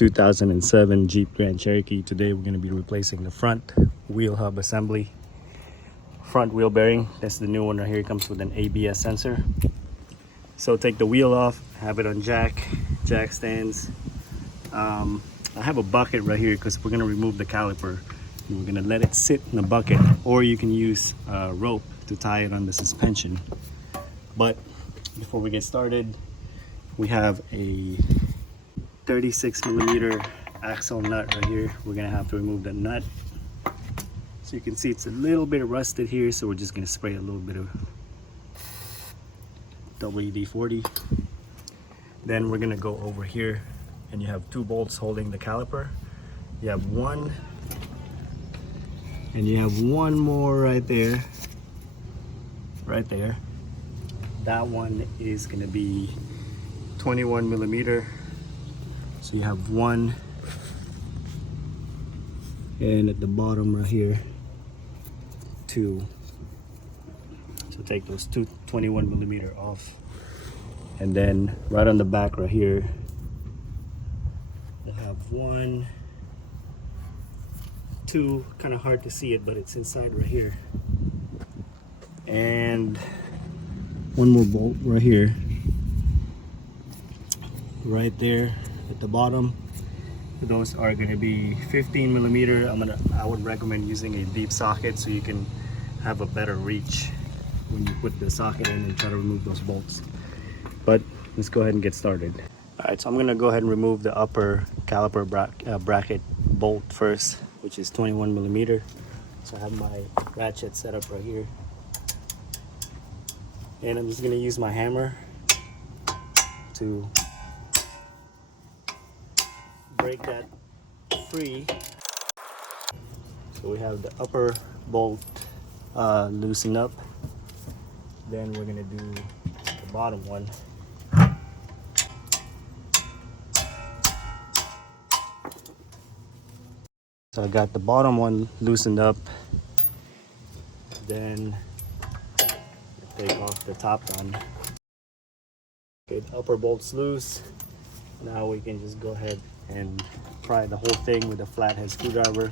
2007 Jeep Grand Cherokee. Today we're going to be replacing the front wheel hub assembly, front wheel bearing. That's the new one right here. It comes with an ABS sensor. So take the wheel off, have it on jack stands. I have a bucket right here because we're going to remove the caliper. We're going to let it sit in the bucket, or you can use a rope to tie it on the suspension. But before we get started, we have a 36mm axle nut right here. We're gonna have to remove the nut. So you can see it's a little bit rusted here, so we're just gonna spray a little bit of WD-40. Then we're gonna go over here, and you have two bolts holding the caliper. You have one, and you have one more right there. That one is gonna be 21mm. So you have one, and at the bottom right here, two. So take those two 21mm off, and then right on the back right here, you have one, two. Kind of hard to see it, but it's inside right here, and one more bolt right here, right there at the bottom. Those are going to be 15mm. I would recommend using a deep socket so you can have a better reach when you put the socket in and try to remove those bolts. But let's go ahead and get started. Alright, so I'm going to go ahead and remove the upper caliper bracket bolt first, which is 21mm. So I have my ratchet set up right here, and I'm just going to use my hammer to break that free. So we have the upper bolt loosened up. Then we're gonna do the bottom one. So I got the bottom one loosened up. Then take off the top one. Okay, the upper bolt's loose. Now we can just go ahead and pry the whole thing with a flathead screwdriver,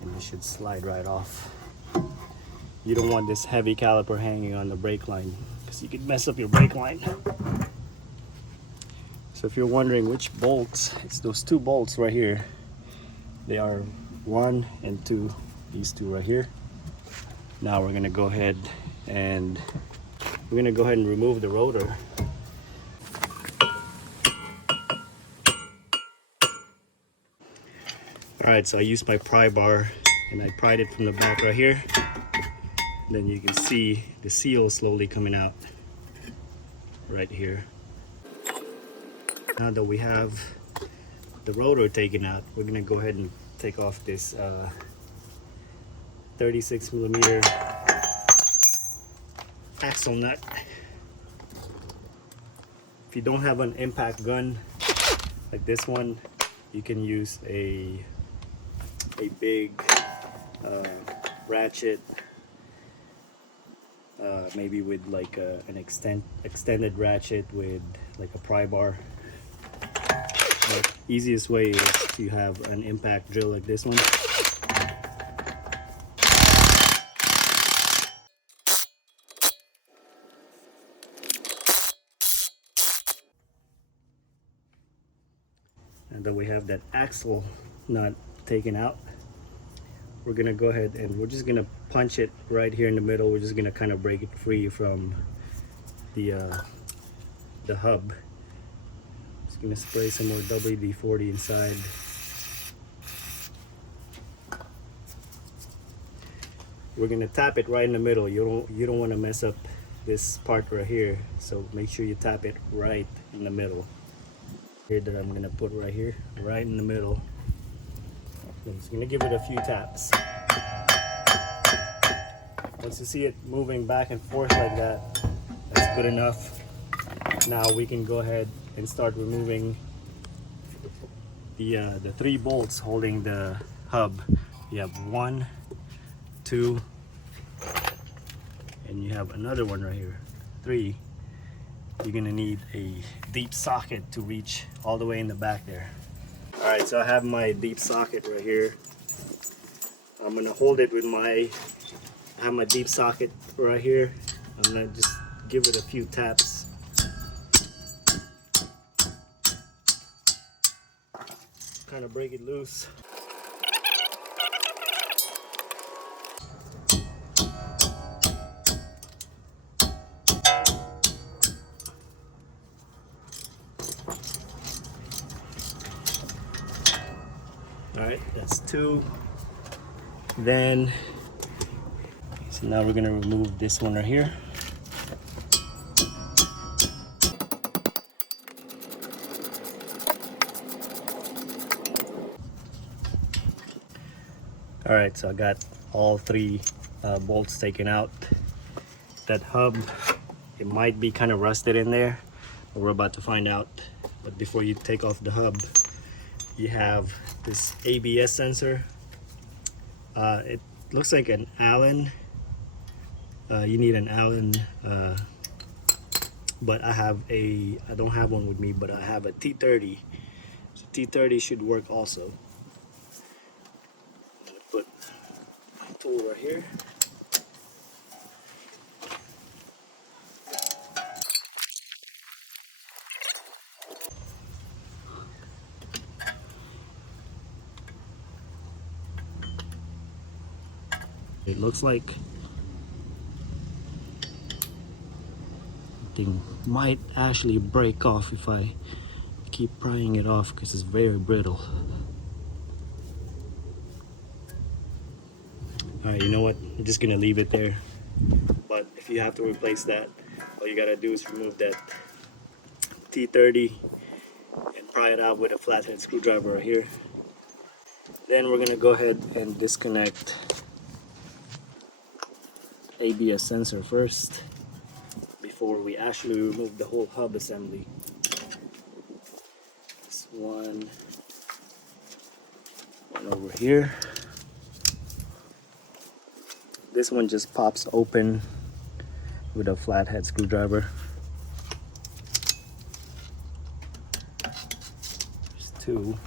and it should slide right off. You don't want this heavy caliper hanging on the brake line because you could mess up your brake line. So if you're wondering which bolts, it's those two bolts right here. They are 1 and 2, these two right here. Now we're gonna go ahead and remove the rotor. Alright, so I used my pry bar and I pried it from the back right here. Then you can see the seal slowly coming out right here. Now that we have the rotor taken out, we're going to go ahead and take off this 36mm axle nut. If you don't have an impact gun like this one, you can use a big ratchet, maybe with like an extended ratchet with like a pry bar. But easiest way is to have an impact drill like this one. And then we have that axle nut taken out. We're gonna go ahead and we're just gonna punch it right here in the middle. We're just gonna kind of break it free from the hub. Just gonna spray some more WD-40 inside. We're gonna tap it right in the middle. You don't want to mess up this part right here, so make sure you tap it right in the middle. Here that I'm gonna put right here, right in the middle. I'm just gonna give it a few taps. Once you see it moving back and forth like that, that's good enough. Now we can go ahead and start removing the 3 bolts holding the hub. You have 1, 2, and you have another one right here, 3. you're gonna need a deep socket to reach all the way in the back there. All right, so I have my deep socket right here. I'm gonna hold it with I have my deep socket right here. I'm gonna just give it a few taps. Kind of break it loose. All right, that's two. Then, so now we're gonna remove this one right here. All right, so I got all three bolts taken out. That hub, it might be kind of rusted in there, but we're about to find out. But before you take off the hub, you have this ABS sensor. It looks like an Allen. You need an Allen, but I don't have one with me, but I have a T30. So T30 should work also. I'm gonna put my tool right here. It looks like the thing might actually break off if I keep prying it off because it's very brittle. Alright, you know what? I'm just gonna leave it there. But if you have to replace that, all you gotta do is remove that T30 and pry it out with a flathead screwdriver right here. Then we're gonna go ahead and disconnect ABS sensor first before we actually remove the whole hub assembly. This one over here. This one just pops open with a flathead screwdriver. There's two.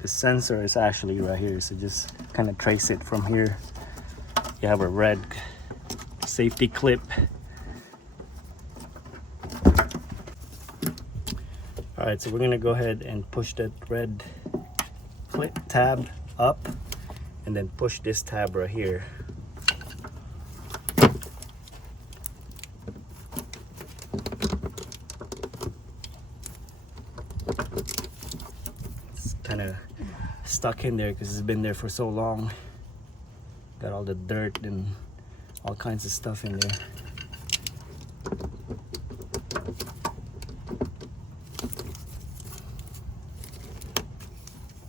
The sensor is actually right here, so just kind of trace it from here. You have a red safety clip. All right, so we're gonna go ahead and push that red clip tab up and then push this tab right here. It's kind of stuck in there because it's been there for so long. Got all the dirt and all kinds of stuff in there.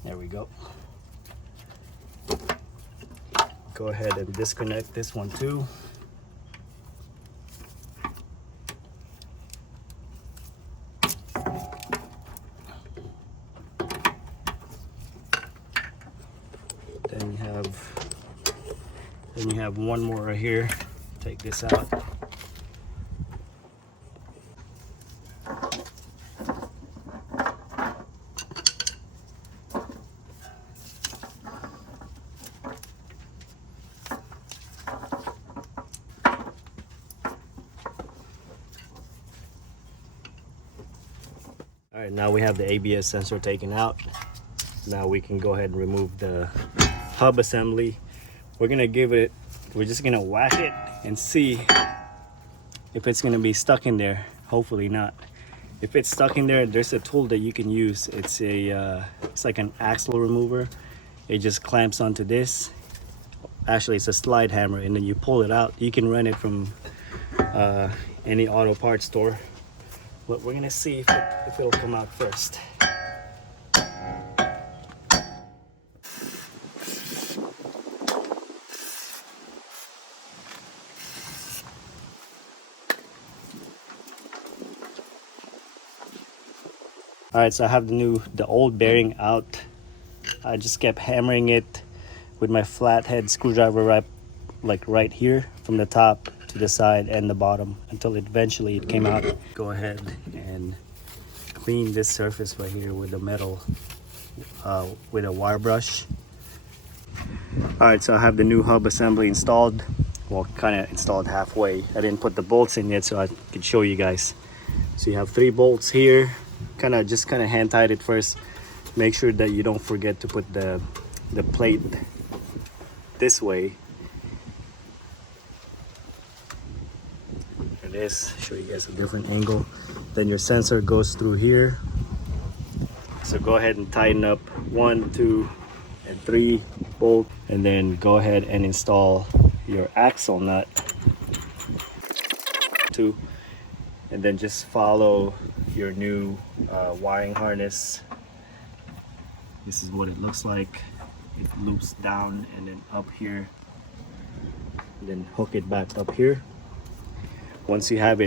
There we go. Go ahead and disconnect this one too. Then you have one more right here. Take this out. All right, now we have the ABS sensor taken out. Now we can go ahead and remove the hub assembly. We're just gonna whack it and see if it's gonna be stuck in there. Hopefully not. If it's stuck in there, there's a tool that you can use. It's like an axle remover. It just clamps onto this. Actually, it's a slide hammer, and then you pull it out. You can rent it from any auto parts store. But we're gonna see if it'll come out first. All right, so I have the old bearing out. I just kept hammering it, with my flathead screwdriver right here from the top to the side and the bottom until eventually it came out. Go ahead and clean this surface right here with the metal with a wire brush. All right, so I have the new hub assembly installed. Well, kind of installed halfway. I didn't put the bolts in yet so I could show you guys. So you have 3 bolts here. Just kind of hand tied it first. Make sure that you don't forget to put the plate this way. There it is. Show you guys a different angle. Then your sensor goes through here. So go ahead and tighten up 1, 2, and 3 bolt, and then go ahead and install your axle nut 2, and then just follow your new wiring harness. This is what it looks like. It loops down and then up here, and then hook it back up here. Once you have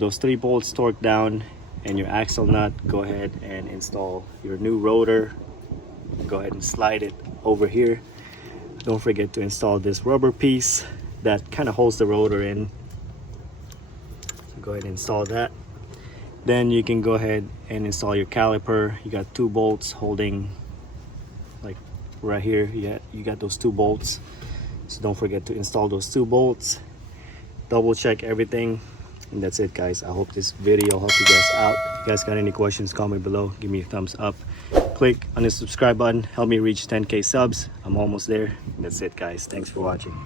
those 3 bolts torqued down and your axle nut, go ahead and install your new rotor. Go ahead and slide it over here. Don't forget to install this rubber piece that kind of holds the rotor in. So go ahead and install that. Then you can go ahead and install your caliper. You got 2 bolts holding, like right here. You got those 2 bolts. So don't forget to install those 2 bolts. Double check everything. And that's it, guys. I hope this video helped you guys out. If you guys got any questions, comment below. Give me a thumbs up. Click on the subscribe button. Help me reach 10K subs. I'm almost there. That's it, guys. Thanks for watching.